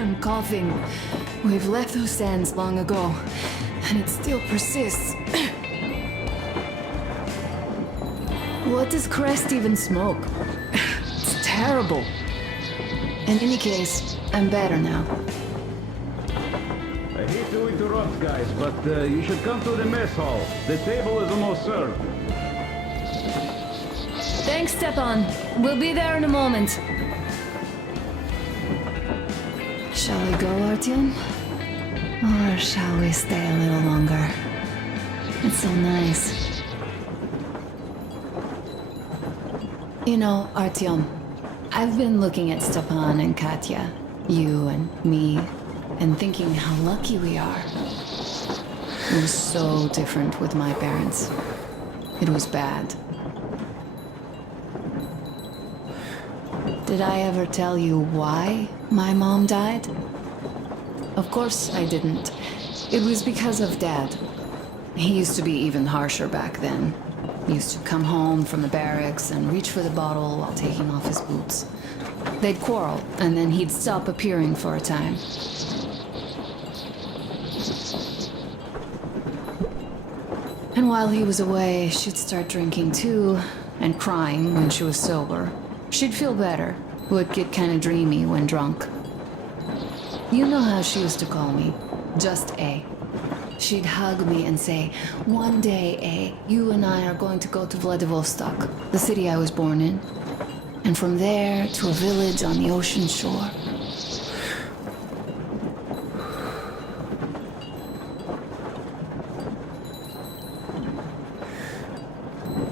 I'm coughing. We've left those sands long ago, and it still persists. What does Crest even smoke? It's terrible. In any case, I'm better now. I hate to interrupt, guys, but you should come to the mess hall. The table is almost served. Thanks, Stepan. We'll be there in a moment. Shall we go, Artyom? Or shall we stay a little longer? It's so nice. You know, Artyom, I've been looking at Stepan and Katya, you and me, and thinking how lucky we are. It was so different with my parents. It was bad. Did I ever tell you why my mom died? Of course I didn't. It was because of Dad. He used to be even harsher back then. He used to come home from the barracks and reach for the bottle while taking off his boots. They'd quarrel, and then he'd stop appearing for a time. And while he was away, she'd start drinking too, and crying when she was sober. She'd feel better, would get kind of dreamy when drunk. You know how she used to call me, just A. She'd hug me and say, "One day, A, you and I are going to go to Vladivostok, the city I was born in. And from there to a village on the ocean shore."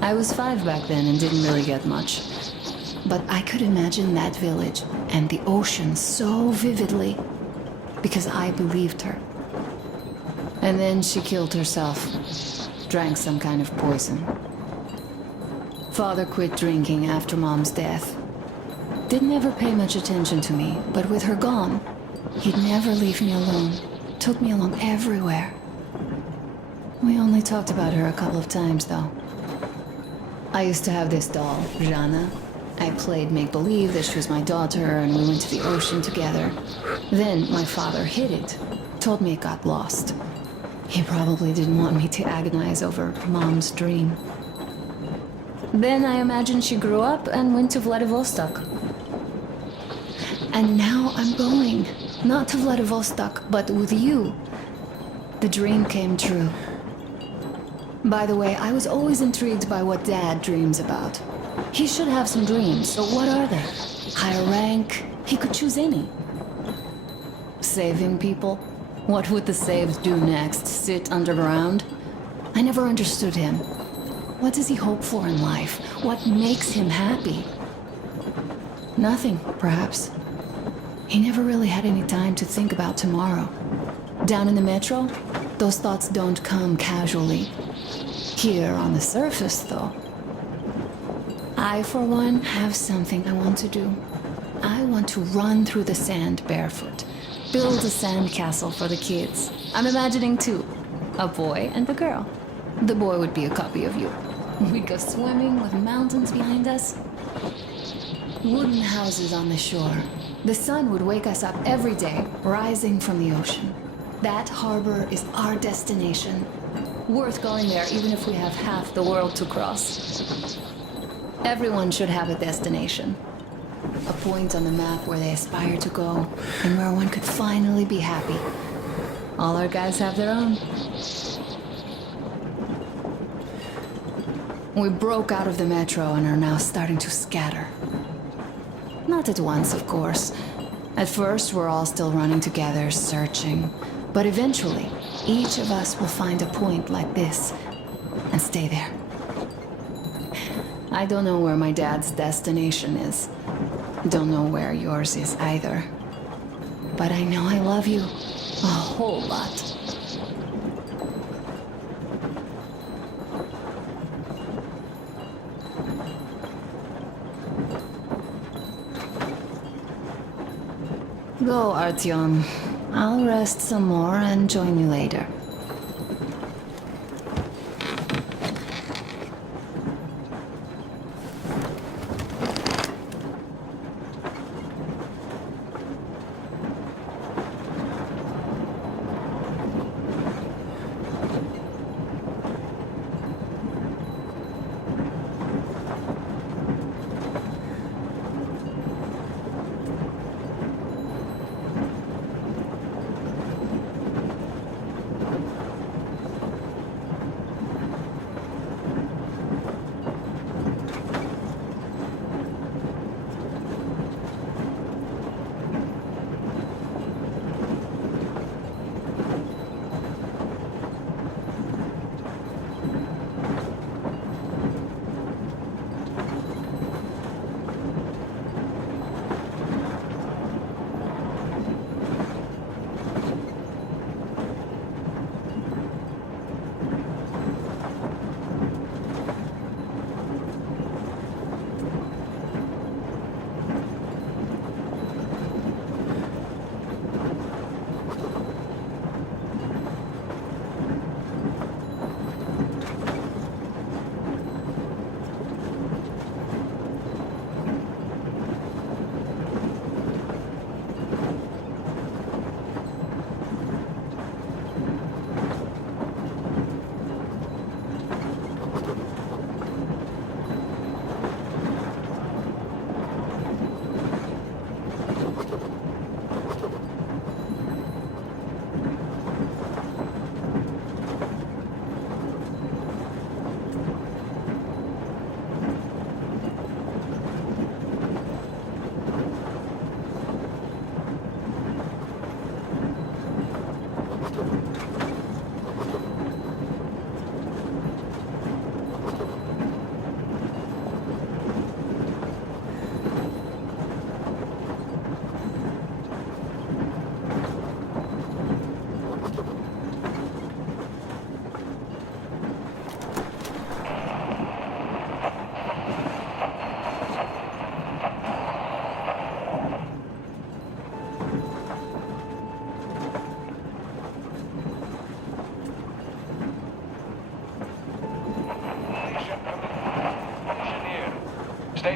I was 5 back then and didn't really get much. But I could imagine that village and the ocean so vividly because I believed her. And then she killed herself, drank some kind of poison. Father quit drinking after Mom's death. Didn't ever pay much attention to me, but with her gone, he'd never leave me alone. Took me along everywhere. We only talked about her a couple of times, though. I used to have this doll, Jana. I played make-believe that she was my daughter, and we went to the ocean together. Then my father hid it, told me it got lost. He probably didn't want me to agonize over Mom's dream. Then I imagine she grew up and went to Vladivostok. And now I'm going, not to Vladivostok, but with you. The dream came true. By the way, I was always intrigued by what Dad dreams about. He should have some dreams, but what are they? Higher rank? He could choose any. Saving people? What would the saved do next? Sit underground? I never understood him. What does he hope for in life? What makes him happy? Nothing, perhaps. He never really had any time to think about tomorrow. Down in the metro, those thoughts don't come casually. Here on the surface, though. I, for one, have something I want to do. I want to run through the sand barefoot. Build a sand castle for the kids. I'm imagining two. A boy and a girl. The boy would be a copy of you. We'd go swimming with mountains behind us. Wooden houses on the shore. The sun would wake us up every day, rising from the ocean. That harbor is our destination. Worth going there even if we have half the world to cross. Everyone should have a destination. A point on the map where they aspire to go, and where one could finally be happy. All our guys have their own. We broke out of the metro and are now starting to scatter. Not at once, of course. At first, we're all still running together, searching. But eventually, each of us will find a point like this, and stay there. I don't know where my dad's destination is. Don't know where yours is either. But I know I love you a whole lot. Go, Artyom. I'll rest some more and join you later.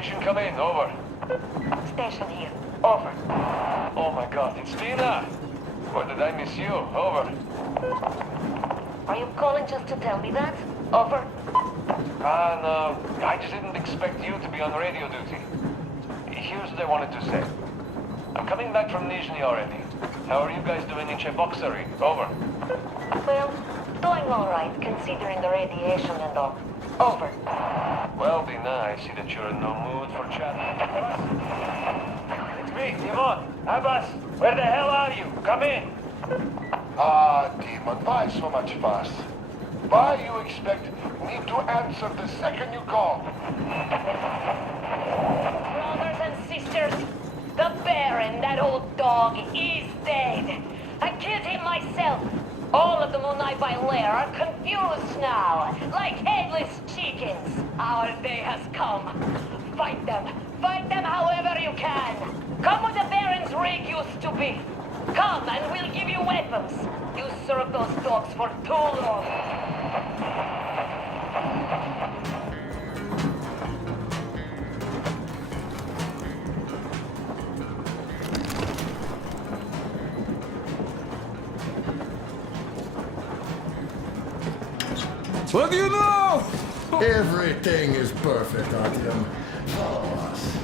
Station come in, over. Station here. Over. Oh my god, it's Tina! Or did I miss you? Over. Are you calling just to tell me that? Over. No. I just didn't expect you to be on radio duty. Here's what I wanted to say. I'm coming back from Nizhny already. How are you guys doing in Cheboksary? Over. Well, doing all right, considering the radiation and all. Over. Well, Dina, I see that you're in no mood for chat. It's me, Timon. Abbas, where the hell are you? Come in. Demon, why so much fuss? Why you expect me to answer the second you call? Brothers and sisters, the Baron, that old dog, is dead. I killed him myself. All of the Munaibai lair are confused now, like headless chickens. Our day has come. Fight them. Fight them however you can. Come where the Baron's rig used to be. Come and we'll give you weapons. You served those dogs for too long. What do you know? Everything is perfect, Artyom. Follow us.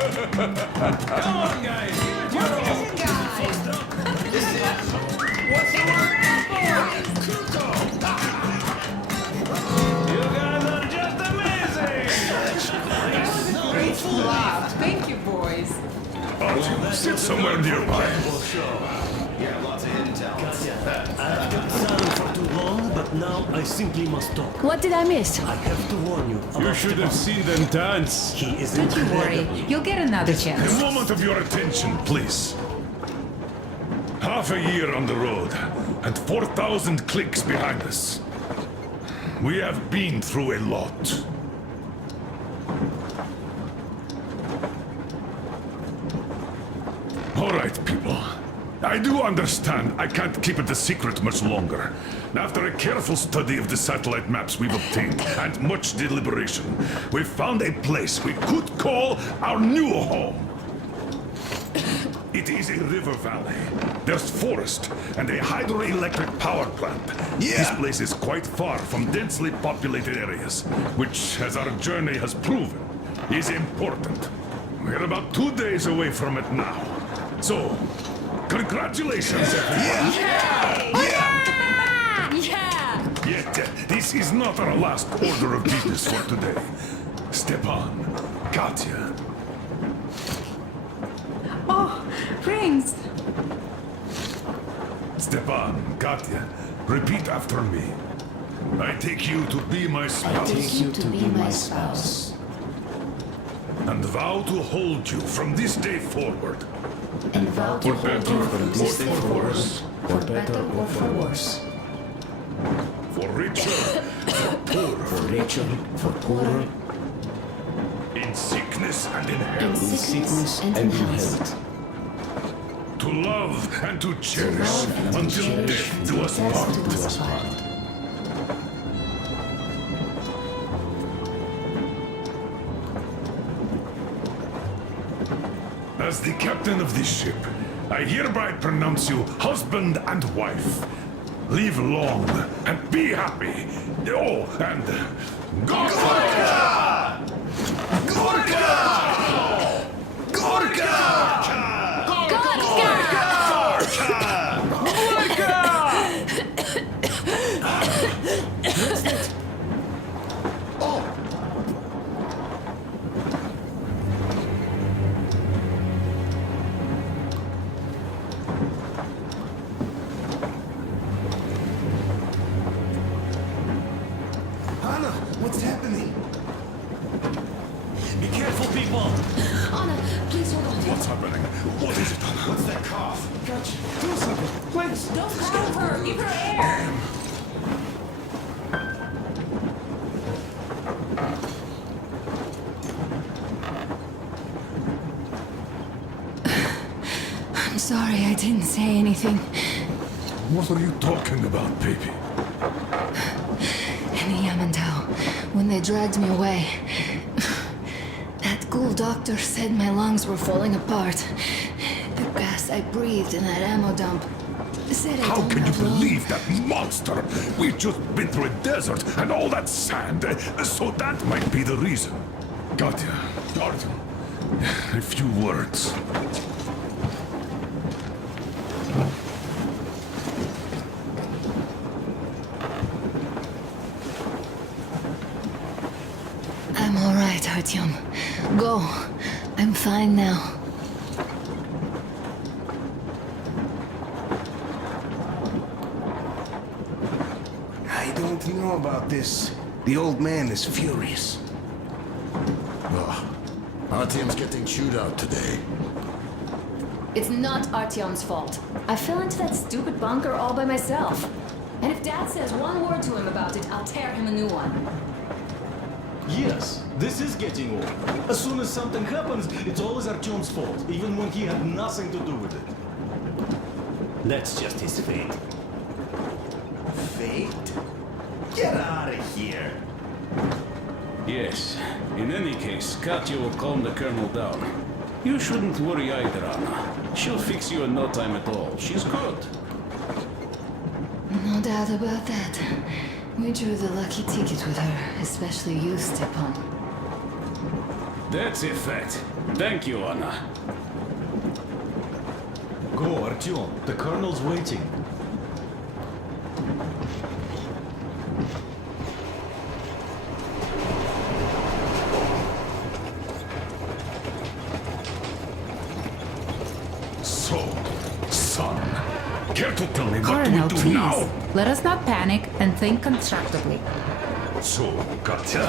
Come on, guys. Give it your all. What's the word? You guys are just amazing. Wow, thank you, boys. Artyom, sit somewhere nearby. I've kept silent for too long, but now I simply must talk. What did I miss? I have to warn you about You should have seen them dance. He is Don't you worry, incredible. you'll get another A chance. moment of your attention, please. Half a year on the road, and 4,000 clicks behind us. We have been through a lot. All right, people. I do understand I can't keep it a secret much longer. After a careful study of the satellite maps we've obtained, and much deliberation, we've found a place we could call our new home. It is a river valley. There's forest and a hydroelectric power plant. This place is quite far from densely populated areas, which, as our journey has proven, is important. We're about 2 days away from it now. So, congratulations, everyone! Yet, this is not our last order of business for today. Stepan, Katya, Oh, rings. Stepan, Katya, repeat after me. I take you to be my spouse. you to be my spouse. And vow to hold you from this day forward. And vow to hold you from this day forward, for better or for worse. For richer, for poorer. For richer, for poorer. In sickness and in in health. sickness and in health. To love and to cherish until death do us part. As the captain of this ship, I hereby pronounce you husband and wife. Live long and be happy. Oh, and Gorka! Gorka! Gorka! Anna, what's happening? people! Anna, please hold on. What's happening? What is it, Anna? What's that cough? Gotcha. Do something, please. Don't stop her. Give her air. I'm sorry I didn't say anything. What are you talking about, baby? In the Yamantau, when they dragged me away, that ghoul doctor said my lungs were falling apart. The gas I breathed in that ammo dump said I How don't can you have long. believe that monster? We've just been through a desert and all that sand, so that might be the reason. Katya, Artyom, a few words. I'm all right, Artyom. Go. I'm fine now. I don't know about this. The old man is furious. Artyom's getting chewed out today. It's not Artyom's fault. I fell into that stupid bunker all by myself. And if Dad says one word to him about it, I'll tear him a new one. Yes, this is getting old. As soon as something happens, it's always Artyom's fault, even when he had nothing to do with it. That's just his fate. Fate? Get out of here. Yes. In any case, Katya will calm the colonel down. You shouldn't worry either, Anna. She'll fix you in no time at all. She's good. No doubt about that. We drew the lucky ticket with her, especially you, Stepan. That's a fact. Thank you, Anna. Go, Artyom. The colonel's waiting. So, son, care to tell me what Colonel, we do please. now? Let us not panic and think constructively. So, Katya,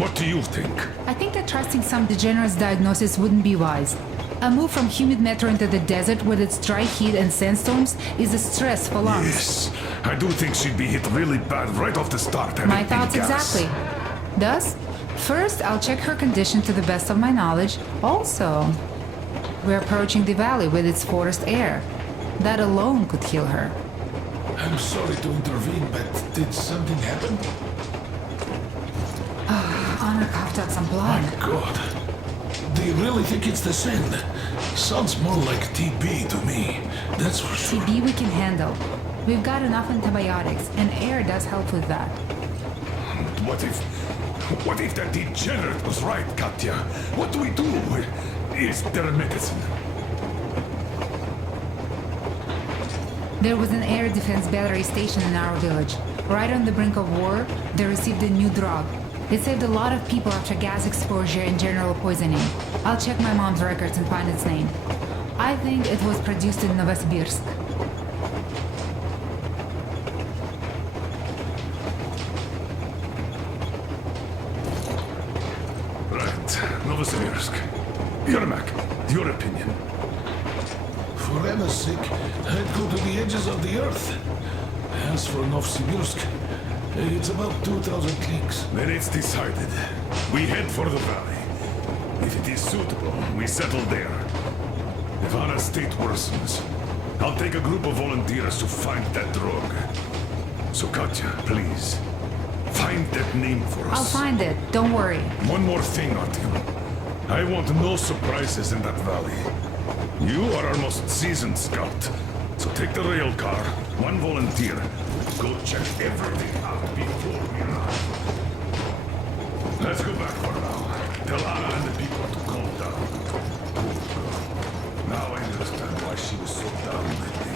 what do you think? I think that trusting some degenerate's diagnosis wouldn't be wise. A move from humid metro into the desert with its dry heat and sandstorms is a stress for lungs. Yes, I do think she'd be hit really bad right off the start. And My it'd be thoughts gas. exactly. Thus, first I'll check her condition to the best of my knowledge. Also, we're approaching the valley with its forest air. That alone could heal her. I'm sorry to intervene, but did something happen? Anna coughed out some blood. God. Do you really think it's the sand? Sounds more like TB to me. That's for sure. TB we can handle. We've got enough antibiotics, and air does help with that. What if that degenerate was right, Katya? What do we do? Is there a medicine? There was an air defense battery station in our village. Right on the brink of war, they received a new drug. It saved a lot of people after gas exposure and general poisoning. I'll check my mom's records and find its name. I think it was produced in Novosibirsk. Right, Novosibirsk. Yermak, your opinion. For Anna's sake, I'd go to the edges of the earth. As for Novosibirsk, it's about 2,000 clicks. Then it's decided. We head for the valley. If it is suitable, we settle there. If Anna's state worsens, I'll take a group of volunteers to find that drug. So Katya, please, find that name for us. I'll find it, don't worry. One more thing, Artyom. I want no surprises in that valley. You are our most seasoned scout. So take the rail car, one volunteer. Go check everything out before we arrive. Let's go back for now. Tell Anna and the people to calm down. Now I understand why she was so down lately.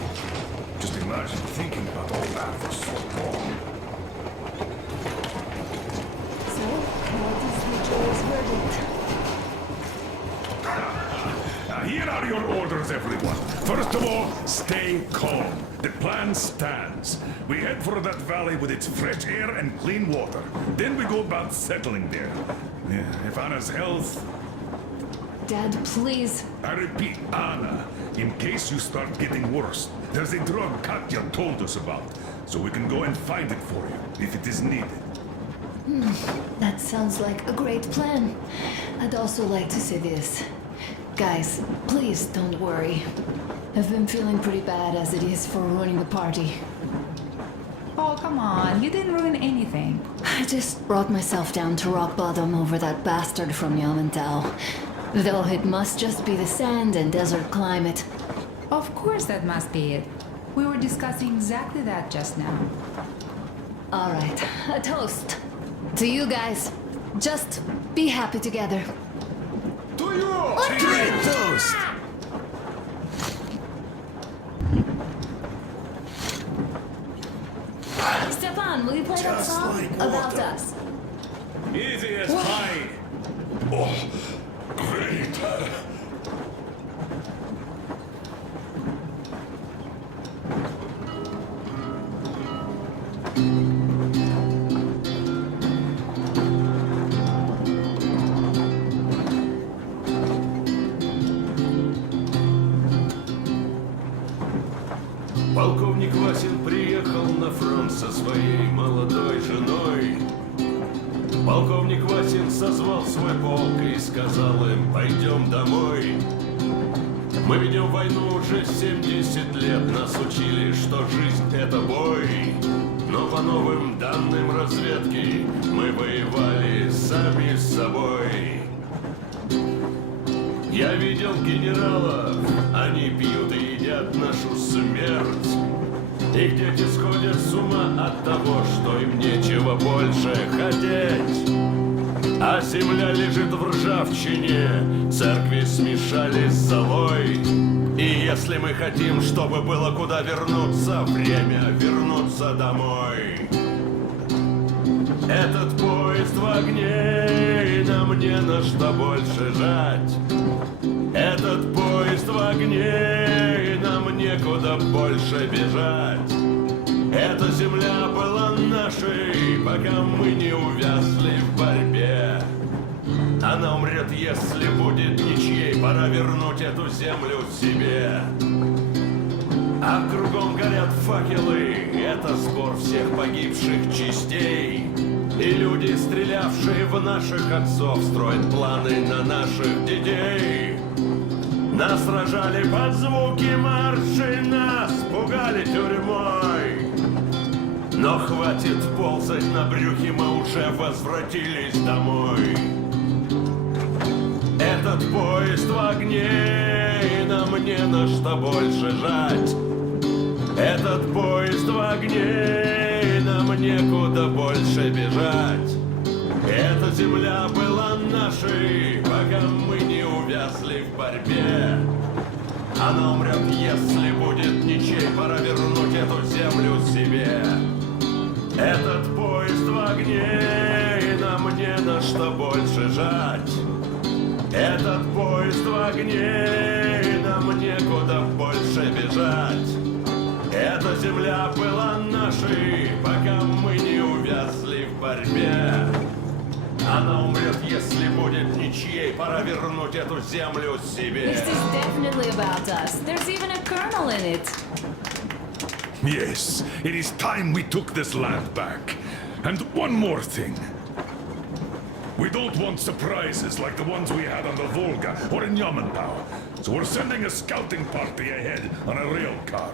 Just imagine thinking about all that for so long. So, what is the jury's verdict? Now, here are your orders, everyone. First of all, stay calm. The plan stands. We head for that valley with its fresh air and clean water. Then we go about settling there. Yeah, if Anna's health... Dad, please. I repeat, Anna, in case you start getting worse, there's a drug Katya told us about, so we can go and find it for you, if it is needed. That sounds like a great plan. I'd also like to say this. Guys, please don't worry. I've been feeling pretty bad as it is for ruining the party. Oh, come on. You didn't ruin anything. I just brought myself down to rock bottom over that bastard from Yamantau. Though it must just be the sand and desert climate. Of course that must be it. We were discussing exactly that just now. All right, a toast. To you guys. Just be happy together. To you! Great toast! Stefan, will you play that Just song? like About water. us. Easy as pie. Oh, great. Полковник Васин приехал на фронт со своей молодой женой. Полковник Васин созвал свой полк и сказал им: пойдем домой. Мы ведем войну уже 70 лет, нас учили, что жизнь это бой. Но по новым данным разведки мы воевали сами с собой. Я видел генералов, они пьют и едят нашу смерть. Их дети сходят с ума от того, что им нечего больше хотеть. А земля лежит в ржавчине, церкви смешались с золой. И если мы хотим, чтобы было куда вернуться, время вернуться домой. Этот поезд в огне, и нам не на что больше жать. Этот поезд в огне, и нам некуда больше бежать. Эта земля была нашей, пока мы не увязли в борьбе. Она умрет, если будет ничьей, пора вернуть эту землю себе. А кругом горят факелы, это сбор всех погибших частей. И люди, стрелявшие в наших отцов, строят планы на наших детей. Нас рожали под звуки маршей, нас пугали тюрьмой. Но хватит ползать на брюхе, мы уже возвратились домой. Этот поезд в огне, и нам не на что больше жать. Этот поезд в огне, и нам некуда больше бежать. Эта земля была нашей, пока мы не увязли в борьбе. Она умрет, если будет ничей, пора вернуть эту землю себе. Этот поезд в огне, и нам не на что больше жать. Этот поезд в огне, и нам некуда больше бежать. Эта земля была нашей, пока мы не увязли в борьбе. Она умрет, если будет ничьей, пора вернуть эту землю себе. This is definitely about us. There's even a colonel in it. Yes, it is time we took this land back. And one more thing. We don't want surprises like the ones we had on the Volga or in Yamantau. So we're sending a scouting party ahead on a rail car.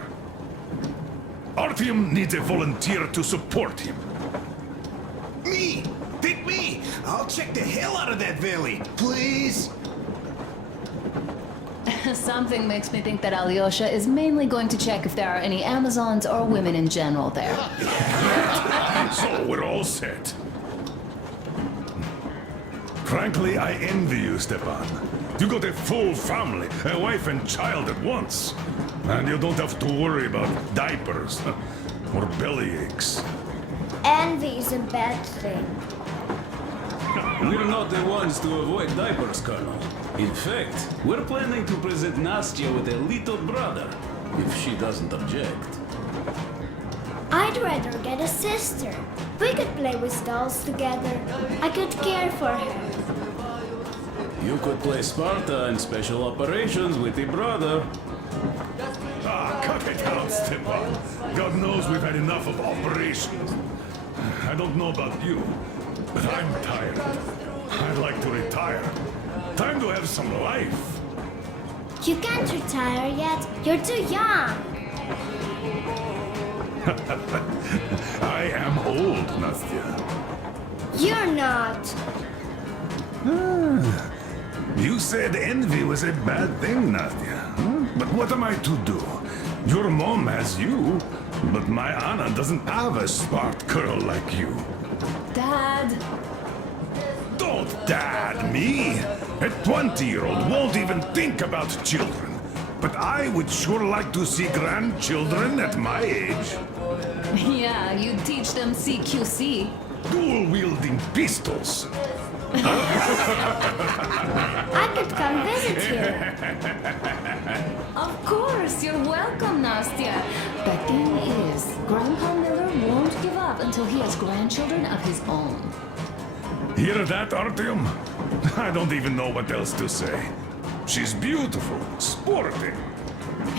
Artyom needs a volunteer to support him. Me! Pick me! I'll check the hell out of that valley, please! Something makes me think that Alyosha is mainly going to check if there are any Amazons or women in general there. So we're all set. Frankly, I envy you, Stepan. You got a full family, a wife and child at once. And you don't have to worry about diapers or belly aches. Envy is a bad thing. We're not the ones to avoid diapers, Colonel. In fact, we're planning to present Nastya with a little brother, if she doesn't object. I'd rather get a sister. We could play with dolls together. I could care for her. You could play Sparta in special operations with your brother. Ah, cut it out, Stepan. God knows we've had enough of operations. I don't know about you, but I'm tired. I'd like to retire. Time to have some life. You can't retire yet. You're too young. I am old, Nastya. You're not. You said envy was a bad thing, Nastya. But what am I to do? Your mom has you, but my Anna doesn't have a smart girl like you. Dad. Don't dad me! A 20-year-old won't even think about children. But I would sure like to see grandchildren at my age. Yeah, you teach them CQC. Dual-wielding pistols. I could come visit you. Of course, you're welcome, Nastya. The thing is, Grandpa Miller won't give up until he has grandchildren of his own. Hear that, Artyom? I don't even know what else to say. She's beautiful, sporty.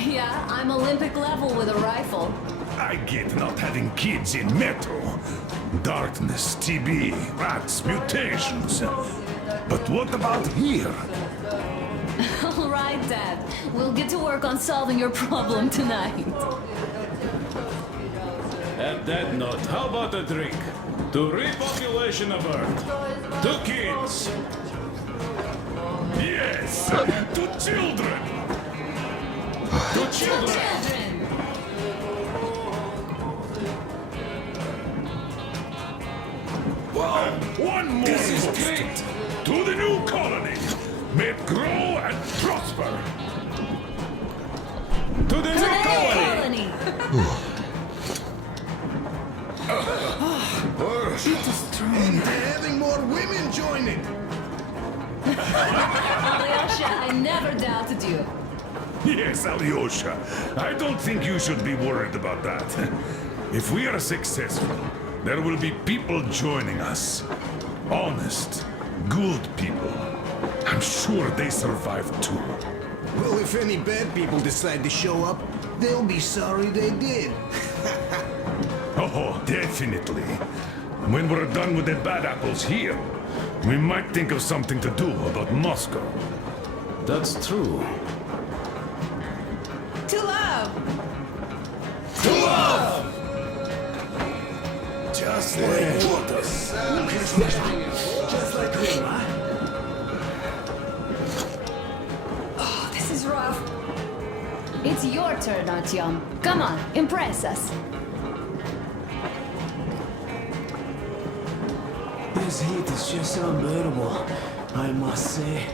Yeah, I'm Olympic level with a rifle. I get not having kids in Metro. Darkness, TB, rats, mutations. But what about here? All right, Dad. We'll get to work on solving your problem tonight. At that note, how about a drink? To repopulation of Earth. To kids. Yes, to children. To children. Wow, one more This is toast. great. To the new colony. May it grow and prosper. To the new colony. Colony. And they're having more women joining. Alyosha, I never doubted you. Yes, Alyosha. I don't think you should be worried about that. If we are successful, there will be people joining us. Honest, good people. I'm sure they survive too. Well, if any bad people decide to show up, they'll be sorry they did. Oh, definitely. When we're done with the bad apples here, we might think of something to do about Moscow. That's true. To love! To love! Just like water. Just like him, huh? Oh, this is rough. It's your turn, Artyom. Come on, impress us. This heat is just unbearable, I must say.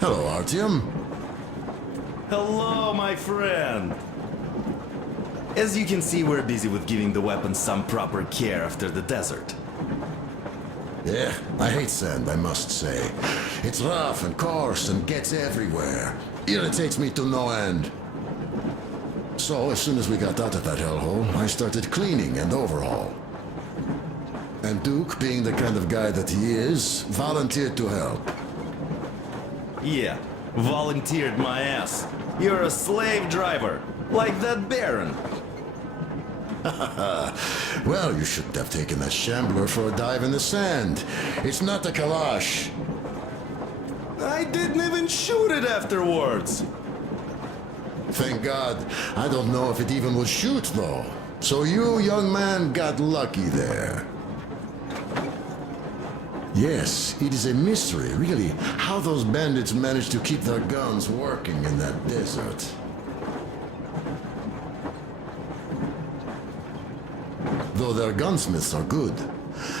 Hello, Artyom. Hello, my friend. As you can see, we're busy with giving the weapons some proper care after the desert. Yeah, I hate sand, I must say. It's rough and coarse and gets everywhere. Irritates me to no end. So, as soon as we got out of that hellhole, I started cleaning and overhaul. And Duke, being the kind of guy that he is, volunteered to help. Yeah, volunteered my ass. You're a slave driver, like that Baron. Well, you shouldn't have taken that shambler for a dive in the sand. It's not a Kalash. I didn't even shoot it afterwards. Thank God. I don't know if it even would shoot, though. So you, young man, got lucky there. Yes, it is a mystery, really, how those bandits manage to keep their guns working in that desert. Though their gunsmiths are good.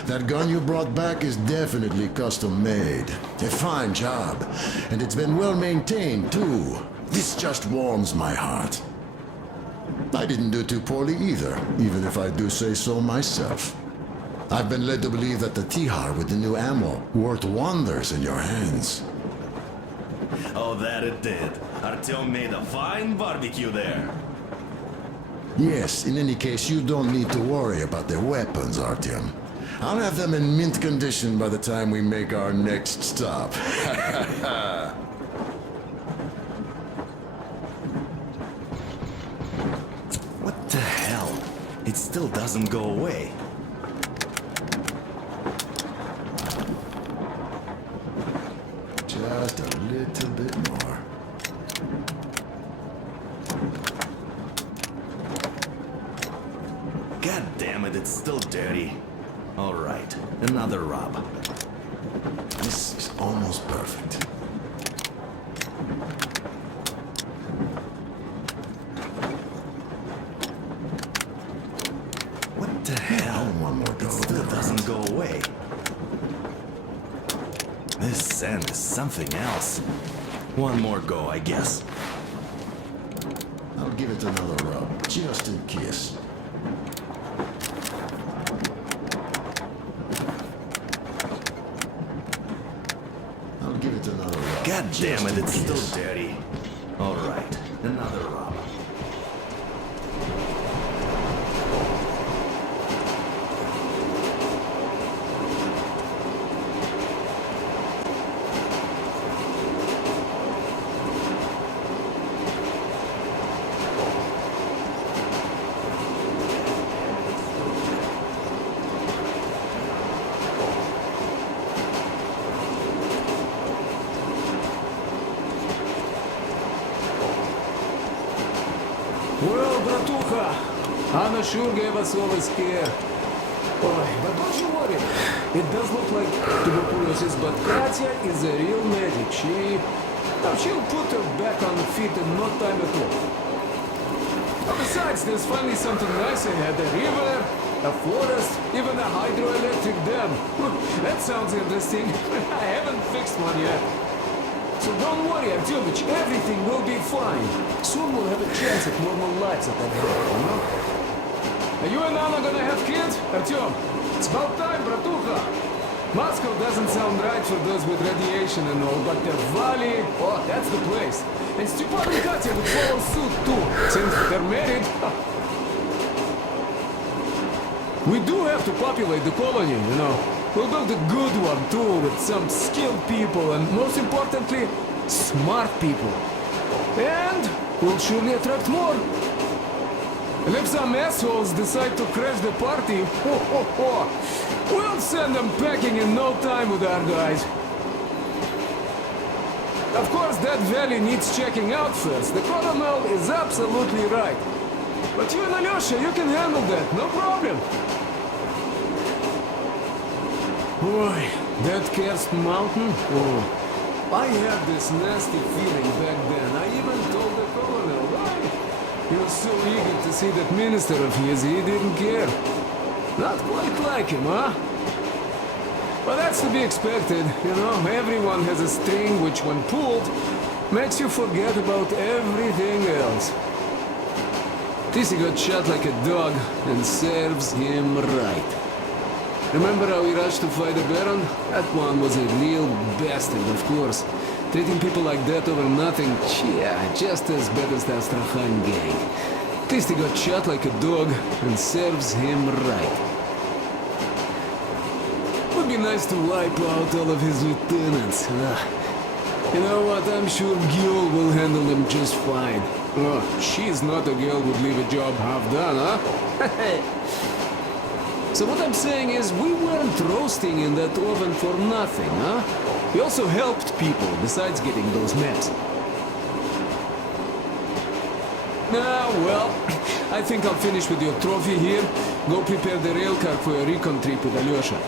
That gun you brought back is definitely custom-made. A fine job. And it's been well maintained, too. This just warms my heart. I didn't do too poorly either, even if I do say so myself. I've been led to believe that the Tihar with the new ammo worked wonders in your hands. Oh, that it did. Artyom made a fine barbecue there. Yes, in any case, you don't need to worry about their weapons, Artyom. I'll have them in mint condition by the time we make our next stop. What the hell? It still doesn't go away. Just a little bit more. God damn it, it's still dirty. All right, another rub. This is almost perfect. What the hell? One more go. It still doesn't go away. This sand is something else. One more go, I guess. I'll give it another rub, just in case. I'll give it another rub. God damn it, it's case. still dirty. All right, another rub. Well, bratucha, Anna sure gave us all a scare. Boy, but don't you worry. It does look like tuberculosis, but Katya is a real medic. She'll put her back on the feet in no time at all. Oh, besides, there's finally something nice ahead. A river, a forest, even a hydroelectric dam. That sounds interesting. I haven't fixed one yet. So don't worry, Artyomich, everything will be fine. Soon we'll have a chance at normal lives at that point, you know? Are you and Anna gonna have kids? Artyom, it's about time, bratucha. Moscow doesn't sound right for those with radiation and all, but the Valley, oh, that's the place. And Stepan and Katya would follow suit too, since they're married. We do have to populate the colony, you know. We'll build a good one too, with some skilled people and, most importantly, smart people. And we'll surely attract more. And if some assholes decide to crash the party, we'll send them packing in no time with our guys. Of course, that valley needs checking out first. The colonel is absolutely right. But you and Alyosha, you can handle that, no problem. Boy, that cursed mountain? Oh, I had this nasty feeling back then. I even told the colonel, right? He was so eager to see that minister of his, he didn't care. Not quite like him, huh? But that's to be expected, you know? Everyone has a string which, when pulled, makes you forget about everything else. This he got shot like a dog, and serves him right. Remember how he rushed to fight the Baron? That one was a real bastard, of course. Treating people like that over nothing, yeah, just as bad as the Astrakhan gang. At least he got shot like a dog, and serves him right. Would be nice to wipe out all of his lieutenants. You know what, I'm sure Gyul will handle them just fine. Oh, she's not a girl who'd leave a job half done, huh? So what I'm saying is, we weren't roasting in that oven for nothing, huh? We also helped people, besides getting those maps. Well, I think I'll finish with your trophy here. Go prepare the railcar for a recon trip with Alyosha.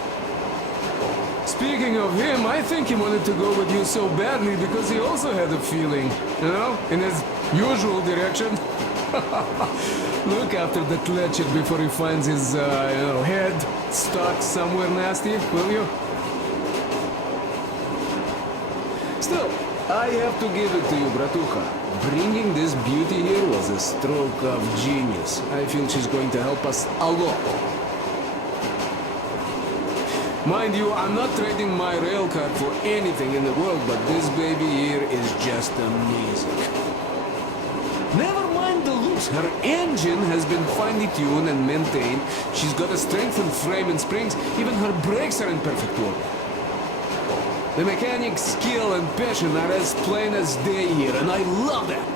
Speaking of him, I think he wanted to go with you so badly because he also had a feeling, you know, in his usual direction. Look after that Ledger before he finds his, head stuck somewhere nasty, will you? Still, I have to give it to you, Bratucha. Bringing this beauty here was a stroke of genius. I feel she's going to help us a lot. Mind you, I'm not trading my rail card for anything in the world, but this baby here is just amazing. Never mind the looks. Her engine has been finely tuned and maintained. She's got a strengthened frame and springs. Even her brakes are in perfect order. The mechanic's skill and passion are as plain as day here, and I love that.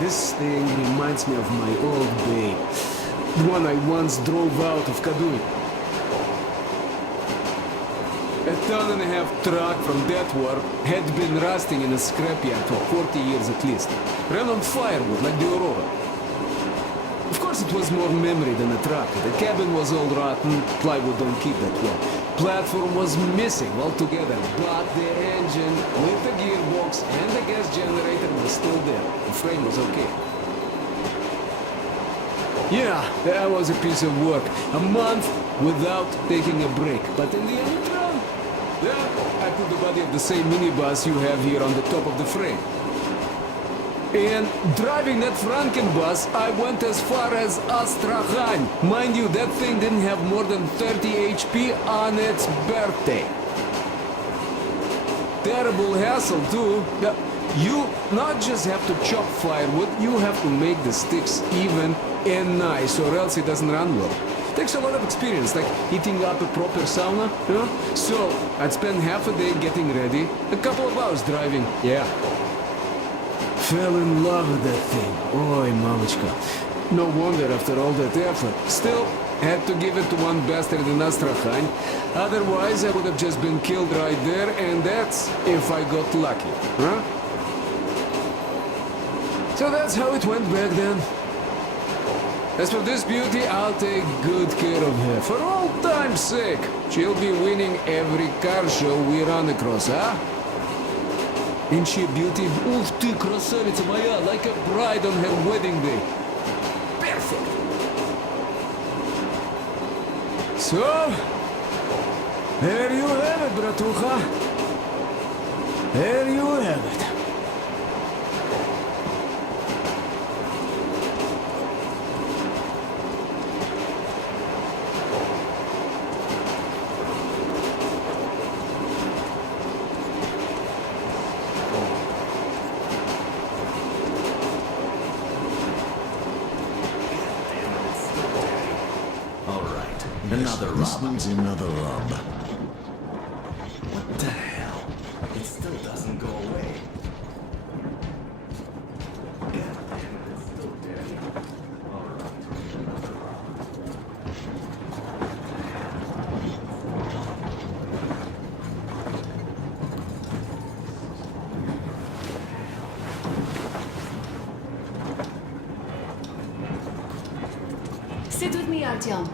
This thing reminds me of my old babe. The one I once drove out of Kadui. A ton-and-a-half truck from that war had been rusting in a scrapyard for 40 years at least. Ran on firewood like the Aurora. Of course it was more memory than a truck. The cabin was all rotten, plywood don't keep that well. Platform was missing altogether, but the engine with the gearbox and the gas generator was still there. The frame was okay. Yeah, that was a piece of work. A month without taking a break. But in the end it ran. Yeah, I put the body of the same minibus you have here on the top of the frame. And driving that Frankenbus, I went as far as Astrakhan. Mind you, that thing didn't have more than 30 HP on its birthday. Terrible hassle, too. You not just have to chop firewood, you have to make the sticks even and nice, or else it doesn't run well. Takes a lot of experience, like heating up a proper sauna, you know? So, I'd spend half a day getting ready, a couple of hours driving, yeah. Fell in love with that thing. Oi, mamichka. No wonder after all that effort. Still, had to give it to one bastard in Astrakhan. Otherwise, I would have just been killed right there, and that's if I got lucky, huh? So that's how it went back then. As for this beauty, I'll take good care of her. For old time's sake, she'll be winning every car show we run across, huh? Ain't she a beauty? Ух ты, красавица моя, like a bride on her wedding day. Perfect. So, there you have it, Bratucha. There you have it. Another This rub. needs another rub. What the hell? It still doesn't go away. God damn it, it's still dirty. Alright, another rub. Sit with me, Artyom.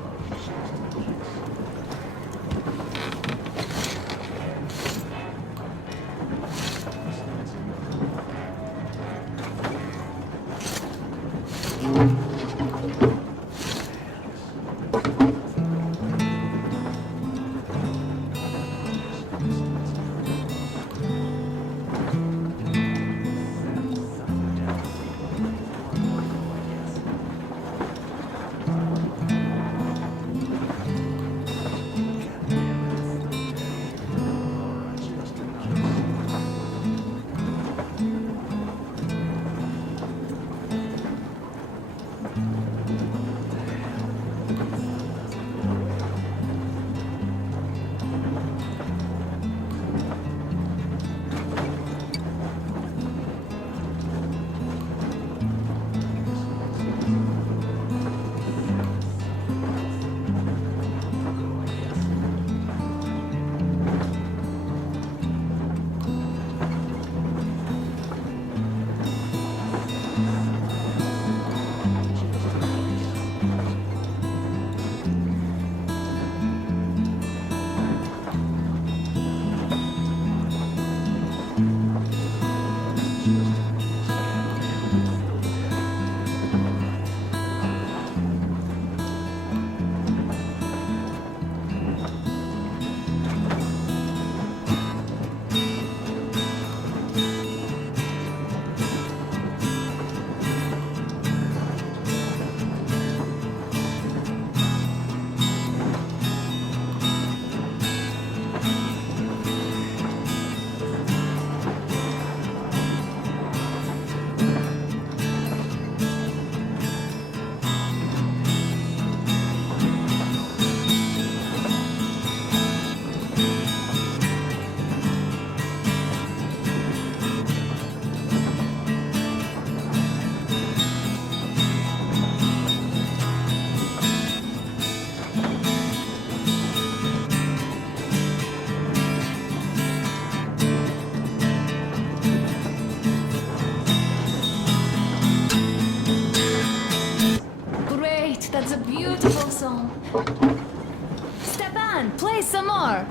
Play some more.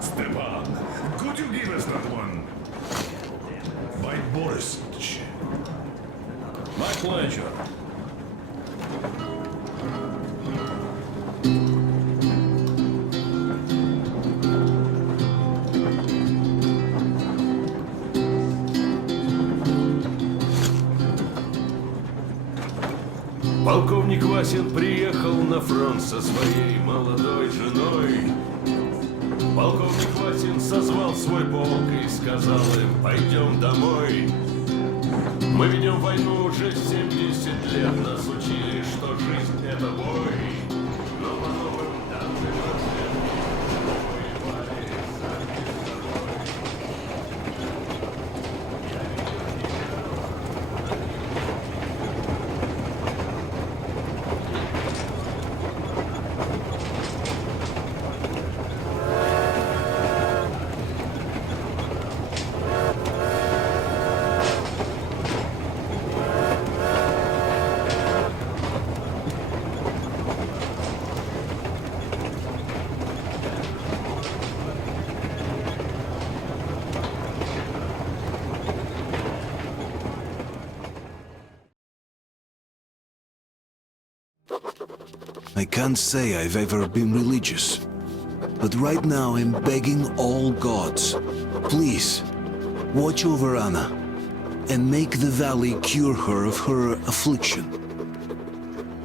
Stepan, could you give us that one? By Borisich. My pleasure. Полковник Васин приехал на фронт со своей молодой женой. Полковник Васин созвал свой полк и сказал им: пойдем домой. Мы ведем войну уже 70 лет, нас учили, что жизнь это бой. Но по новым данным разведки воевали сами с собой. I can't say I've ever been religious, but right now I'm begging all gods, please, watch over Anna and make the valley cure her of her affliction.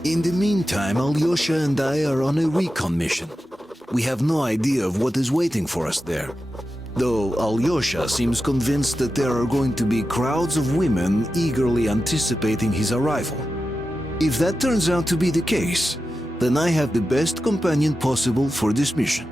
In the meantime, Alyosha and I are on a recon mission. We have no idea of what is waiting for us there, though Alyosha seems convinced that there are going to be crowds of women eagerly anticipating his arrival. If that turns out to be the case, then I have the best companion possible for this mission.